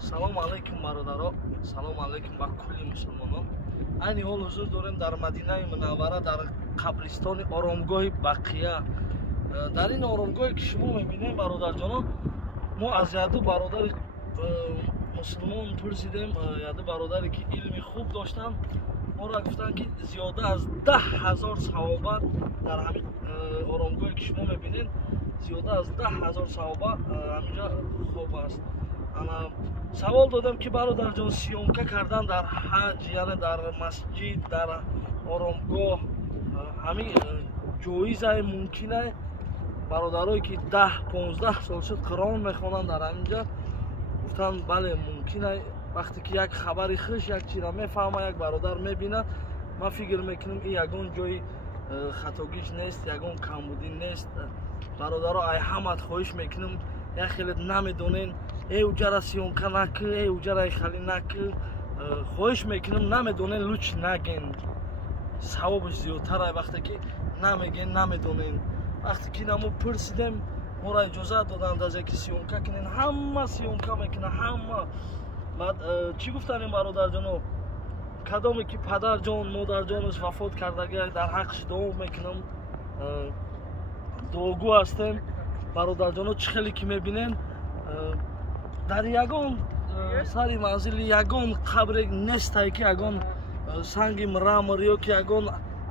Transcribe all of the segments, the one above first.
салом алайкум бародаро, салом алайкум ба кулли мусулмонон. Айни ҳол ҳузур дорем дар Мадинаи Мунаввара, дар қабристони оромгоҳи Бақия. Дар ин оромгоҳе ки шумо мебинем бародарҷонон, мо аз яду бародари мусулмон пурсидем, яду бародаре ки илми хуб доштанд. моро гуфтанд ки зиёда аз 10,000 саҳоба дар ҳамин оромгоҳе ки шумо мебинед, зиёда аз 10,000 саҳоба ҳаминҷа хоб аст. савол додам ки бародарҷон, сиёмка кардан дар ҳаҷ, яъне дар масҷид, дар оромгоҳ ҳамин ҷоизае, мумкинае? бародарое ки 10-15 сол шуд қуръон мехонанд дар ҳаминҷа, гуфтанд бале мумкинае. вақте ки як хабари хуш, як чира мефаҳма, як бародар мебинад, ман фикр мекунам ин ягон ҷои хатогиш нест, ягон камбудӣ нест. бародаро, ай ҳамат хоҳиш мекунам, як хеле намедонен, уҷара сиёмка накӣ, уҷара хали накӣ, хоҳиш мекунам намедонен луч наген, савобаш зиёдтарай. вақте ки намеген, намедонен, вақте ки намо пурсидем, моро иҷозат доданд аз яки сиёмка кунен, ҳама сиёмка мекунад, ҳама. баъд чӣ гуфтанем бародарҷоно, кадоме ки падарҷон, модарҷонаш вафот кардагиак, дар ҳаққиш дуо мекунам, дуогӯ ҳастем. бародарҷоно, чӣ хеле ки мебинем, дар ягон сари манзили ягон қабре нестае ки ягон санги мрамор ё ки ягон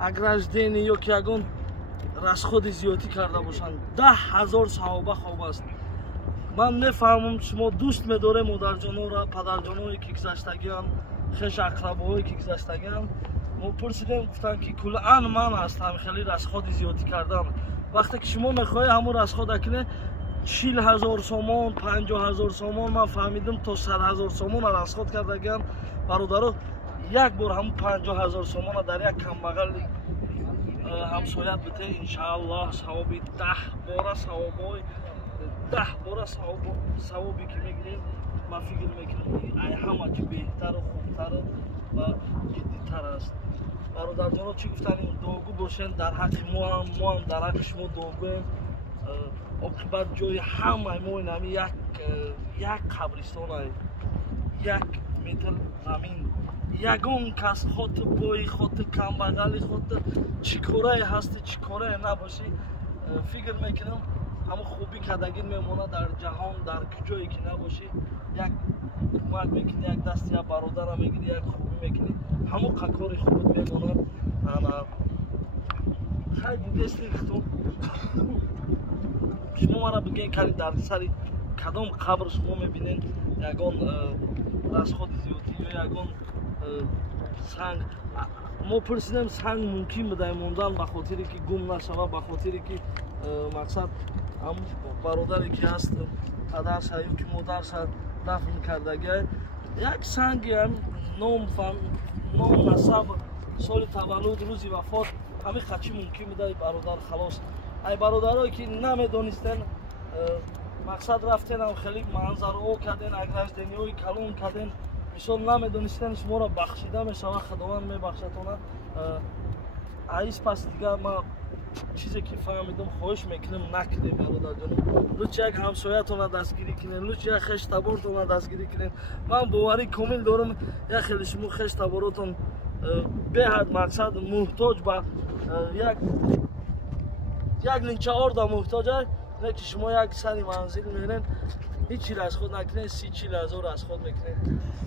ограждение ё ки ягон расходи зиёдӣ карда бошанд. 10,000 саҳоба хоб аст. ман мефаҳмам, шумо дӯст медорем модарҷонора, падарҷоное ки гузаштагианд, хеш ақрабоҳое ки гузаштагианд. мо пурсидем, гуфтанд ки кулан ман ҳастам хеле расходи зиёдӣ кардан. вақте ки шумо мехоҳед ҳамон расход акунед, 40,000 сомон, 50,000 сомон, ман фаҳмидам то 100,000 сомона расход кардагианд. бародаро, як бор ҳамон 50,000 сомона дар як камбағали ҳамсоят бите, иншааллоҳ савоби 10 бора савобой 10 бора савобе ки мегирем, ман фикр мекунам ай ҳама ки беҳтару хубтару ва ҷиддитар аст. бародарҷоно, чӣ гуфтанем, дуогӯ бошен дар ҳаққи мо ҳам дар ҳаққи шумо дуогӯем. оқибат ҷои ҳамаи мо ин ҳамин як қабристонае, як метр замин, ягон кас хоти бои, хоти камбағали, хоти чӣ корае ҳасти, чӣ корае набошӣ, фикр мекунам ҳамон хубӣ кардагӣ мемонад дар ҷаҳон, дар куҷое ки набошӣ, як кӯмак мекунӣ, як дасти як бародара мегирӣ, як хубӣ мекунӣ, ҳамон кори хубат мемонад. хайди дести рихтум, шумо мара бигӯед кани дар сари кадом қабр шумо мебинед ягон расходи зиёдӣ ё ягон санг. мо пурсидем, санг мумкин бидай мондан ба хотире ки гум нашава, ба хотире ки мақсад ҳам бародаре ки ҳаст, падарша ё ки модарша дафн кардагиа, як санги ном насаб, соли таваллуд, рӯзи вафот, ҳамин хачи мумкин бидай бародар халос. ай бародарое ки намедонистен, мақсад рафтенам хеле манзарао карден, ограждениҳои калон карден, мисол намедонистен, шуморо бахшида мешавад, худованд мебахшатона. аис пас дига ман чизе ки фаҳмидам хоҳиш мекунам накунем бародарҷон. луч як ҳамсоятона дастгирӣ кунед, луч як хештабортона дастгирӣ кунед. ман боварӣ комил дорам, як хеле шумо хештаборотон беҳад мақсад муҳтоҷ ба як нинча орда муҳтоҷа, не ки шумо як сари манзил мерен, ҳичи расход накунед, 30-40 расход мекунед,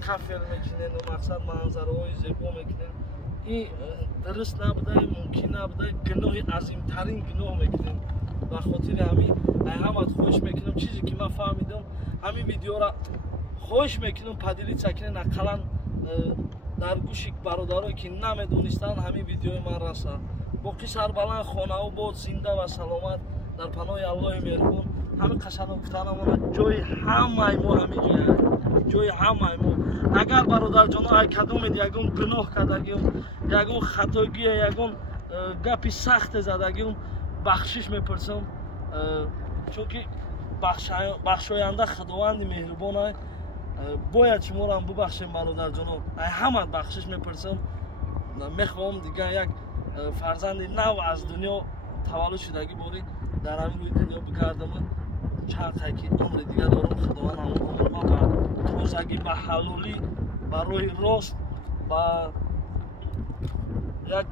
кафел мечинед, мақсад манзараҳои зебо мекунед. ин дуруст набудай, мумкин набудай, гуноҳи азимтарин гуноҳ мекунед. ба хотири ҳамин ай ҳамат хоҳиш мекунам, чизе ки ман фаҳмидам, ҳамин видеора хоҳиш мекунам падилитса кунед, ақаллан дар гӯши бародарое ки намедонистанд ҳамин видеои ман раса. боқӣ сарбаланд хонаву бод, зинда ва саломат, дар паноҳи аллоҳи меҳрубон. ҳамин қашаро гуфтанамона ҷои ҳамаи мо ҳамин ҷоя, ҷои ҳамаи мо. агар бародарҷоно ай кадомед ягон гуноҳ кардагиум, ягон хатогие, ягон гапи сахте задагиум, бахшиш мепурсам, чунки бахшоянда худованди меҳрубонае. бояд шумоам бубахшем бародарҷоно. ай ҳамат бахшиш мепурсам. мехоҳам дига як фарзанди нав аз дунё таваллуд шудагӣ бори дар ҳамин рӯи дунё бигардам. чанд қайки умри дига дорам. тозагӣ ба ҳалолӣ ба роҳи рост ба як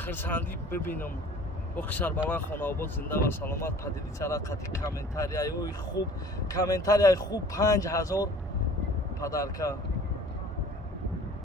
хирсандӣ бибинам. боқи сарбаланд хонаобод зинда ва саломат. падиди царақати комментарияи хуб 5000 падарка.